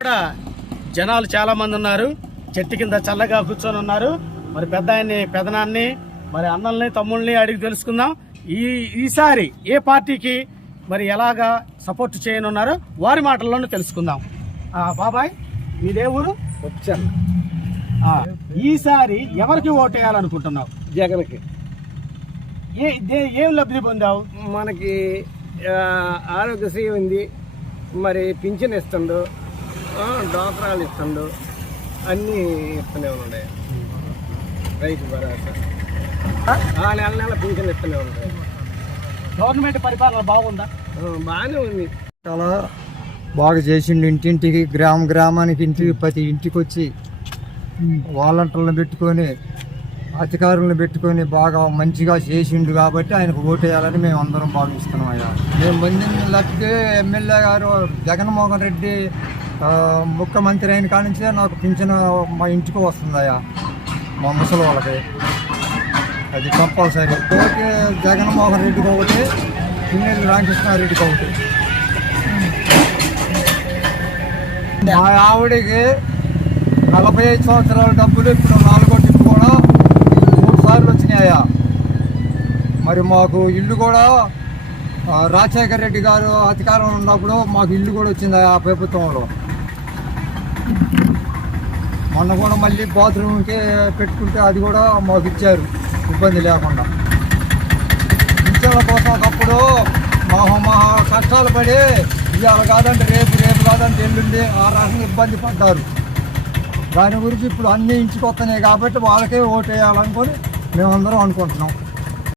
ఇక్కడ జనాలు చాలా మంది ఉన్నారు. చెట్టు కింద చల్లగా కూర్చొని ఉన్నారు. మరి పెద్ద ఆయన్ని పెదనాన్ని మరి అన్నల్ని తమ్ముళ్ళని అడిగి తెలుసుకుందాం. ఈ ఈసారి ఏ పార్టీకి మరి ఎలాగా సపోర్ట్ చేయనున్నారో వారి మాటల్లోనే తెలుసుకుందాం. బాబాయ్ మీదే ఊరు? వచ్చాను. ఈసారి ఎవరికి ఓటేయాలనుకుంటున్నావు? జగన్కి. ఏ ఏం లబ్ధి పొందావు? మనకి ఆరోగ్యశ్రీ ఉంది. మరి పింఛన్ ఇస్తుండు. ఆ, డాక్టరాలు ఇస్తుండు. అన్నీ ఇస్తూనే ఉన్నాయి రైతు భరోసా. ఆ, నెల నెల పింఛన్ ఇస్తూనే ఉన్నాయి గవర్నమెంట్ పరిపాలన బాగుందా? బాగానే ఉంది. చాలా బాగా చేసిండు ఇంటింటికి గ్రామ గ్రామానికి ఇంటికి ప్రతి ఇంటికి వచ్చి వాలంటీర్లను పెట్టుకొని అధికారులను పెట్టుకొని బాగా మంచిగా చేసిండు కాబట్టి ఆయనకు ఓటేయాలని మేము అందరం భావిస్తున్నాం అయ్యా. మేము మందిని లక్కి ఎమ్మెల్యే గారు జగన్మోహన్ రెడ్డి ముఖ్యమంత్రి అయిన కాడి నుంచే నాకు పింఛన్ మా ఇంటికి వస్తుందయ్యా. మా ముసలి వాళ్ళకి. అది కంపల్సరీ ఓకే జగన్మోహన్ రెడ్డికి ఒకటి పిన్నెల్లి రామకృష్ణారెడ్డికి ఒకటి. మా ఆవిడకి నలభై ఐదు సంవత్సరాల డబ్బులు ఇప్పుడు నాలుగో ట్రిప్ కూడా మూడు సార్లు వచ్చినాయా. మరి మాకు ఇల్లు కూడా రాజశేఖర రెడ్డి గారు అధికారంలో ఉన్నప్పుడు మాకు ఇల్లు కూడా వచ్చింది ఆ ప్రభుత్వంలో. మొన్న కూడా మళ్ళీ బాత్రూమ్కి పెట్టుకుంటే అది కూడా మాకు ఇచ్చారు. ఇబ్బంది లేకుండా. పింఛన్ల కోసం ఒకప్పుడు మహా మహా కష్టాలు పడి ఇవాళ కాదంటే రేపు రేపు కాదంటే ఎల్లుండి ఆ రకంగా ఇబ్బంది పడ్డారు. దాని గురించి ఇప్పుడు అన్నీ ఇంచుకొస్తున్నాయి కాబట్టి వాళ్ళకే ఓటు వేయాలనుకొని మేమందరం అనుకుంటున్నాం.